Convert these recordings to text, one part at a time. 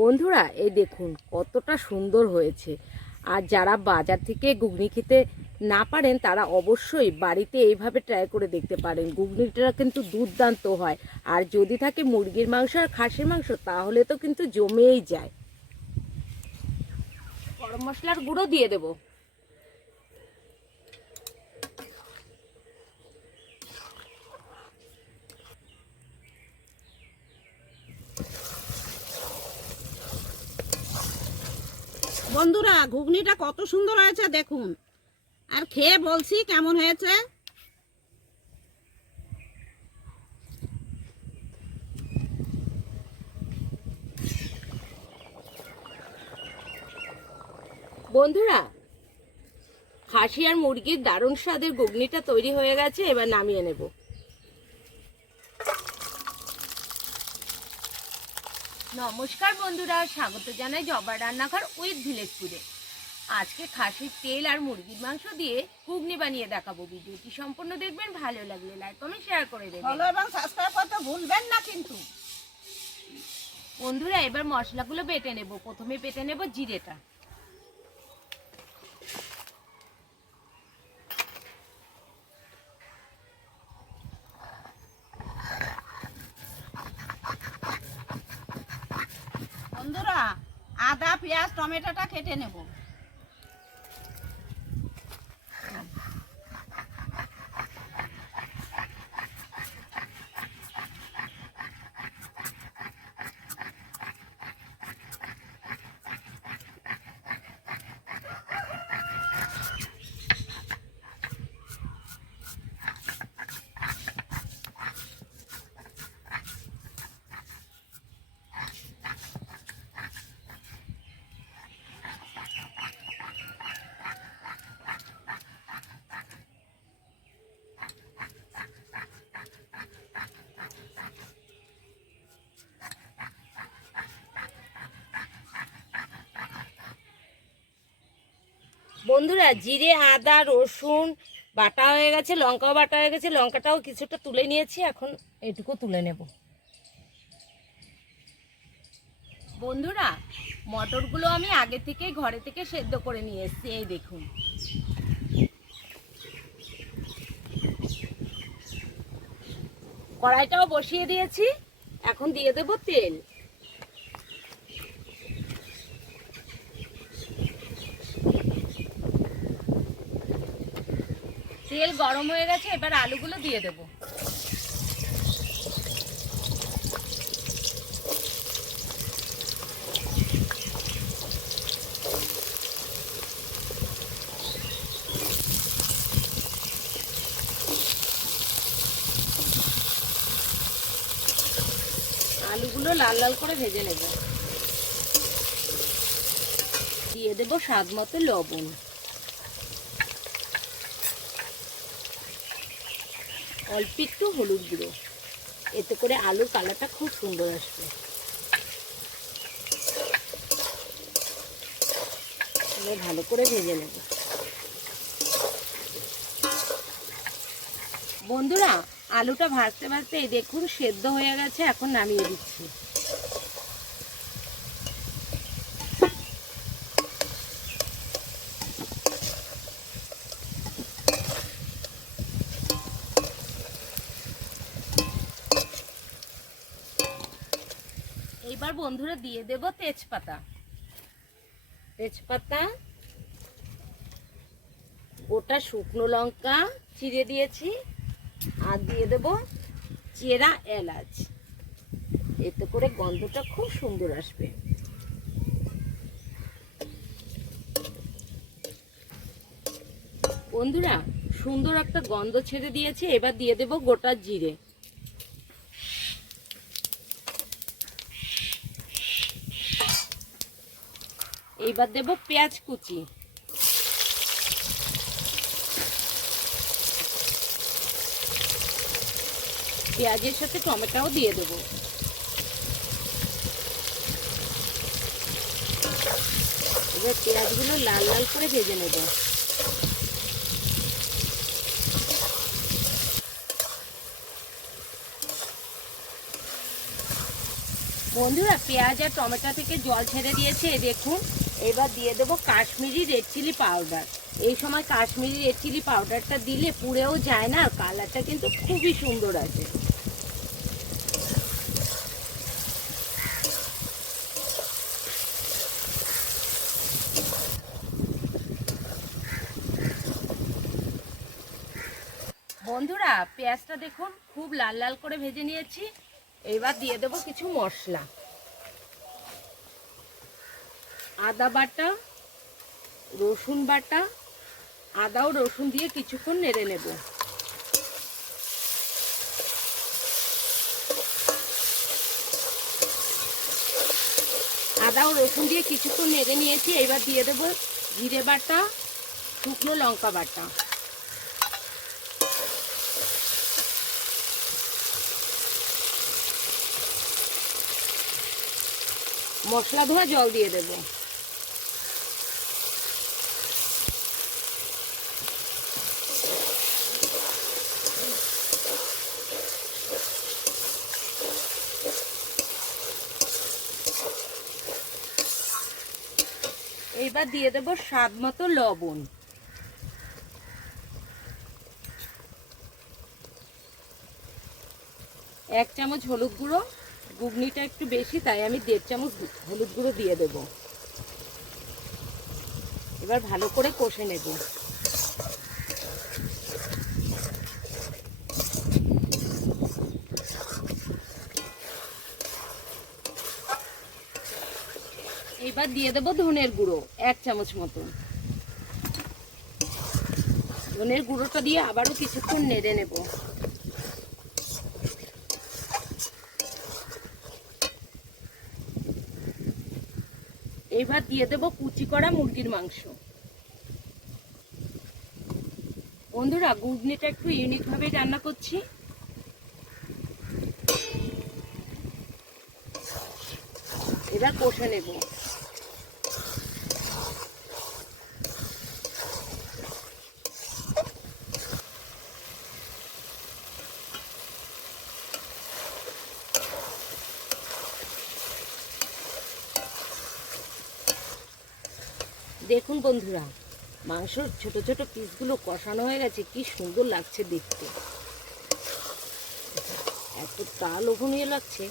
বন্ধুরা, এই দেখুন কতটা সুন্দর হয়েছে। আর যারা বাজার থেকে ঘুগনি খেতে না পারেন, তারা অবশ্যই বাড়িতে এইভাবে ট্রাই করে দেখতে পারেন। ঘুগনিটা কিন্তু দুর্দান্ত হয়। আর যদি থাকে মুরগির মাংস আর খাসির মাংস, তাহলে তো কিন্তু জমেই যায়। গরম মশলার গুঁড়ো দিয়ে দেবো। বন্ধুরা, ঘুগনিটা কত সুন্দর হয়েছে, দেখুন। আর খেয়ে বলছি কেমন হয়েছে। বন্ধুরা, খাসি আর মুরগির দারুণ স্বাদের ঘুগনিটা তৈরি হয়ে গেছে, এবার নামিয়ে নেব। নমস্কার বন্ধুরা স্বাগত জানাই জবা রান্নাঘর উইথ ভিলেজপুরে। আজকে খাসির তেল আর মুরগির মাংস দিয়ে ঘুগনি বানিয়ে দেখাবো ভিডিওটি। সম্পূর্ণ দেখবেন ভালো লাগলে লাইক কমেন্ট শেয়ার করে দেবেন। ফলো এবং সাবস্ক্রাইব করতে ভুলবেন না কিন্তু। বন্ধুরা এবার মশলাগুলো বেটে নেব। প্রথমে বেটে নেব জিরেটা বন্ধুরা আদা পেঁয়াজ টমেটোটা কেটে নেব। বন্ধুরা, জিরে, আদা, রসুন, বাটা হয়ে গেছে, লঙ্কাও বাটা হয়ে গেছে, লঙ্কাটাও কিছুটা তুলে নিয়েছি, এখন এটুকু তুলে নেব। বন্ধুরা, মটরগুলো আমি আগে থেকেই ঘরে থেকে সেদ্ধ করে নিয়ে এসেছি, এই দেখুন। কড়াইটাও বসিয়ে দিয়েছি, এখন দিয়ে দেব তেল। তেল গরম হয়ে গেছে, এবার আলুগুলো দিয়ে দেব। আলুগুলো লাল লাল করে ভেজে নেব। দিয়ে দেব স্বাদ মতো লবণ। অল্প একটু হলুদ গুঁড়ো। এতে করে আলুর কালারটা খুব সুন্দর আসবে। ভালো করে ভেজে নেব। বন্ধুরা, আলুটা ভাজতে ভাজতে দেখুন, সেদ্ধ হয়ে গেছে, এখন নামিয়ে দিচ্ছি। বন্ধুরা দিয়ে দেব তেজপাতা। তেজপাতা, গোটা শুকনো লঙ্কা চিড়ে দিয়েছি, আর দিয়ে দেব চেরা এলাচ। এতে করে গন্ধটা খুব সুন্দর আসবে। বন্ধুরা, সুন্দর একটা গন্ধ ছেড়ে দিয়েছে, এবার দিয়ে দেব গোটা জিরে। এইবার দেব পেঁয়াজ কুচি। পেঁয়াজের সাথে টমেটোও দিয়ে দেব। এবার পেঁয়াজগুলো লাল লাল করে ভেজে নেব। বন্ধুরা, পেঁয়াজ আর টমেটো থেকে জল ছেড়ে দিয়েছে দেখুন। এবার দিয়ে দেবো কাশ্মীরি রেড চিলি পাউডার এই সময় কাশ্মীরি রেড চিলি পাউডারটা দিলে পুড়েও যায় না কালারটা কিন্তু খুবই সুন্দর আছে। বন্ধুরা, পেঁয়াজটা দেখুন, খুব লাল লাল করে ভেজে নিয়েছি। এবার দিয়ে দেবো কিছু মশলা। আদা বাটা, রসুন বাটা আদা ও রসুন দিয়ে কিছুক্ষণ নেড়ে নেব। আদা ও রসুন দিয়ে কিছুক্ষণ নেড়ে নিয়েছি, এবার দিয়ে দেবো জিরে বাটা, শুকনো লঙ্কা বাটা। মশলা ধোয়া জল দিয়ে দেব। এইবার দিয়ে দেব স্বাদ মতো লবণ। এক চামচ হলুদ গুঁড়ো, ঘুগনিটা একটু বেশি, তাই আমি দেড় চামচ হলুদ গুঁড়ো দিয়ে দেব। এবার ভালো করে কষে নেব। এবার দিয়ে দেব ধনের গুঁড়ো, এক চামচ মতন ধনের গুঁড়োটা দিয়ে আবারও কিছুক্ষণ নেড়ে নেব। এবার দিয়ে দেবো কুচি করা মুরগির মাংস। বন্ধুরা, ঘুগনিটা একটু ইউনিক ভাবে রান্না করছি। এবার কষে নেব। দেখুন বন্ধুরা, মাংসর ছোট ছোট পিসগুলো কষানো হয়ে গেছে, কি সুন্দর লাগছে দেখতে। এত এতটা লোভনীয় লাগছে।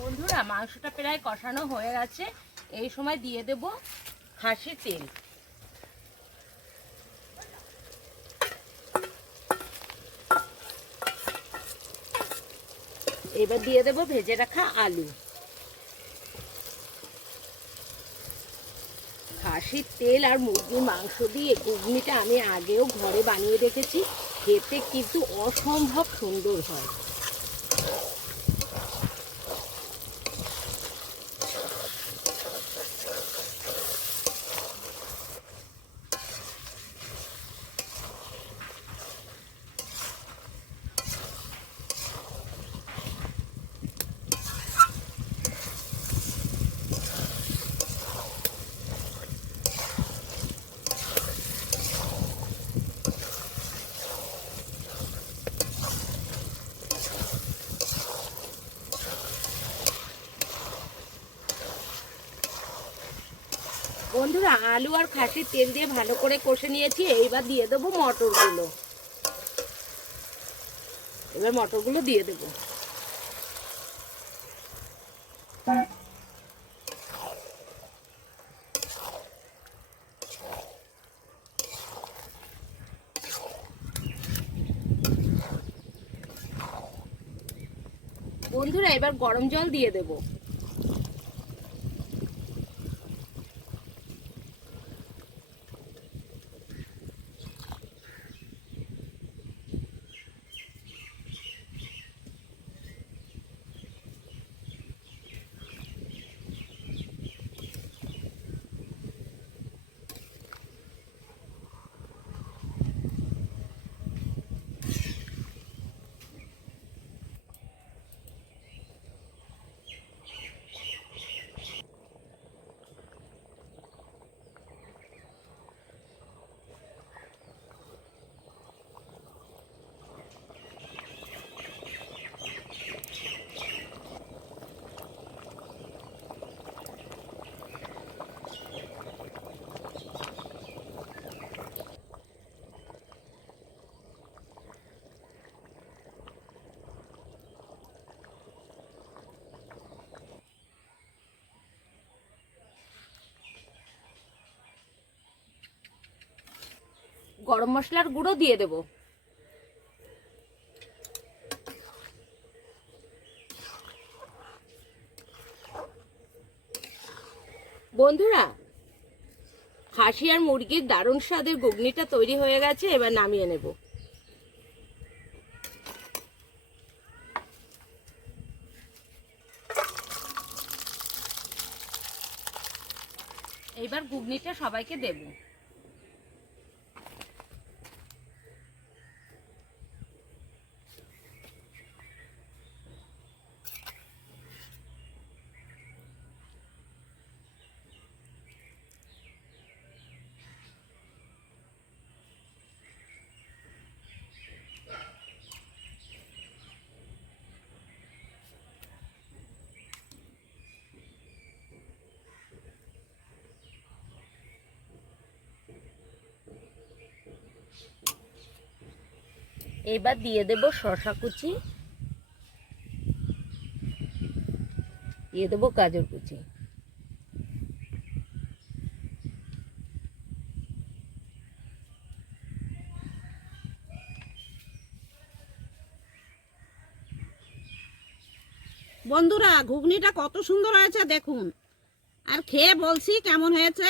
বন্ধুরা, মাংসটা প্রায় কষানো হয়ে গেছে। এই সময় দিয়ে দেব খাসির তেল। এবার দিয়ে দেব ভেজে রাখা আলু। খাসির তেল আর মুরগির মাংস দিয়ে ঘুগনিটা আমি আগেও ঘরে বানিয়ে রেখেছি, খেতে কিন্তু অসম্ভব সুন্দর হয় বন্ধুরা আলু আর খাসির তেল দিয়ে ভালো করে কষে নিয়েছি, এইবার দিয়ে দেবো মটরগুলো। এবার মটরগুলো দিয়ে দেবো। বন্ধুরা, এবার গরম জল দিয়ে দেবো। গরম মশলার গুঁড়ো দিয়ে দেব। বন্ধুরা, খাসি আর মুরগির দারুণ স্বাদের ঘুগনিটা তৈরি হয়ে গেছে, এবার নামিয়ে নেব। এইবার ঘুগনিটা সবাইকে দেব। এবার দিয়ে দেব শশা কুচি। দিয়ে দেবো গাজর কুচি। বন্ধুরা, ঘুগনিটা কত সুন্দর হয়েছে, দেখুন। আর খেয়ে বলছি কেমন হয়েছে?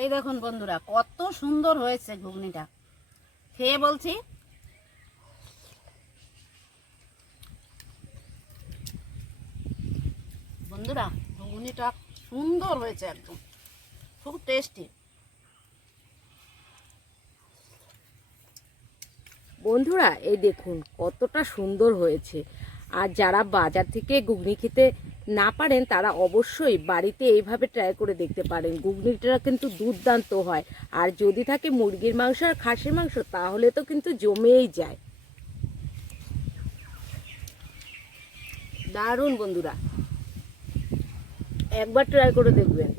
এই দেখুন বন্ধুরা, কত সুন্দর হয়েছে ঘুগনিটা। খেয়ে বলছি। বন্ধুরা, ঘুগনিটা সুন্দর হয়েছে একদম। খুব টেস্টি বন্ধুরা, এই দেখুন, কতটা সুন্দর হয়েছে। আর যারা বাজার থেকে ঘুগনি খেতে না পারেন তারা অবশ্যই বাড়িতে এইভাবে ট্রাই করে দেখতে পারেন। ঘুগনিটা কিন্তু দুর্দান্ত হয়। আর যদি থাকে মুরগির মাংস আর খাসির মাংস, তাহলে তো কিন্তু জমেই যায়। দারুণ বন্ধুরা। একবার ট্রাই করে দেখবেন।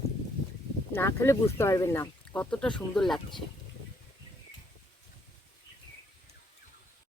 না খেলে বুঝতে পারবেন না কতটা সুন্দর লাগছে।